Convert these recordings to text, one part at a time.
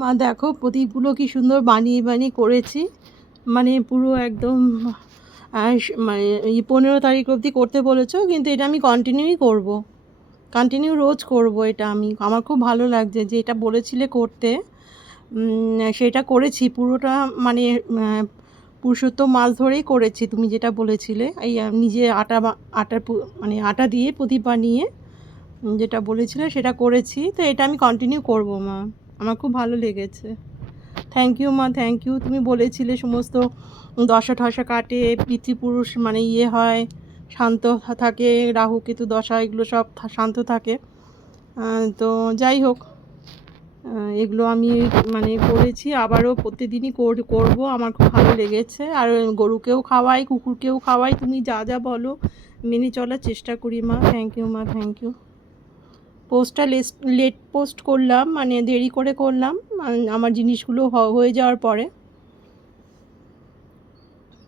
মা দেখো প্রদীপগুলো কি সুন্দর বানিয়ে বানিয়ে করেছি, মানে পুরো একদম মানে 15 তারিখ অবধি করতে বলেছো, কিন্তু এটা আমি কন্টিনিউই করব, কন্টিনিউ রোজ করব। এটা আমার খুব ভালো লাগছে যে এটা বলেছিলে করতে, সেটা করেছি পুরোটা। মানে পুরুষোত্তম মাস ধরেই করেছি তুমি যেটা বলেছিলে, এই নিজে মানে আটা দিয়ে প্রদীপ বানিয়ে যেটা বলেছিলে সেটা করেছি। তো এটা আমি কন্টিনিউ করব মা, আমার খুব ভালো লেগেছে। থ্যাংক ইউ মা, থ্যাংক ইউ। তুমি বলেছিলে সমস্ত দশা ঠসা কাটে, পিতৃপুরুষ মানে হয়, শান্ত থাকে, রাহু কেতু দশা এগুলো সব শান্ত থাকে। তো যাই হোক, এগুলো আমি মানে করেছি, আবারও প্রতিদিনই করব। আমার খুব ভালো লেগেছে। আর গরুকেও খাওয়াই, কুকুরকেও খাওয়াই, তুমি যা যা বলো মেনে চলার চেষ্টা করি মা। থ্যাংক ইউ মা, থ্যাংক ইউ। পোস্টটা লেট পোস্ট করলাম, মানে দেরি করে করলাম আমার জিনিসগুলো হয়ে যাওয়ার পরে।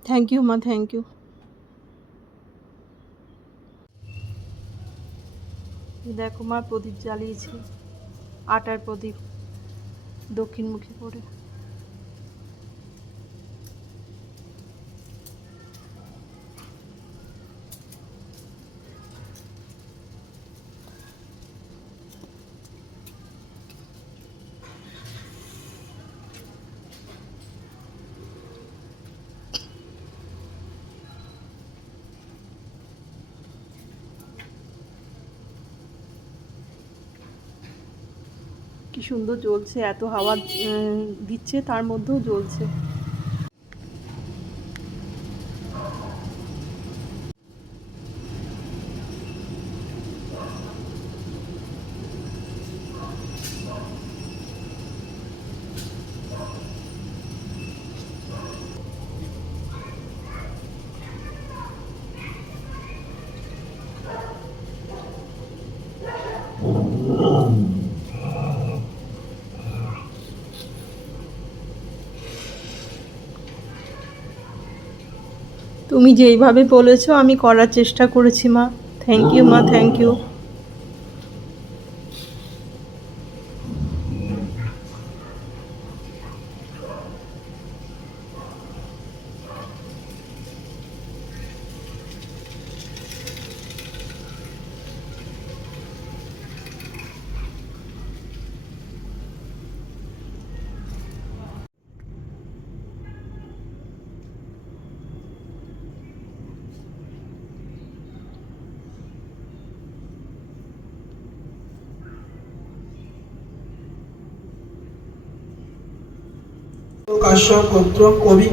থ্যাংক ইউ মা, থ্যাংক ইউ। দেখো মা প্রদীপ জ্বালিয়েছি, আটার প্রদীপ দক্ষিণমুখী করে। কি সুন্দর জ্বলছে, এত হাওয়া দিচ্ছে তার মধ্যেও জ্বলছে। তুমি যেইভাবে বলেছো আমি করার চেষ্টা করেছি মা। থ্যাংক ইউ মা, থ্যাংক ইউ। কাশ্যপ গোত্র কবি।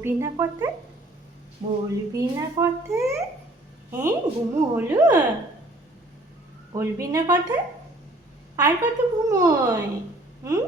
বলবি না কথা? বলবি না কথা? হ্যাঁ, ঘুমু হলো? বলবি না কথা? আর কত ঘুমোয়? হুম?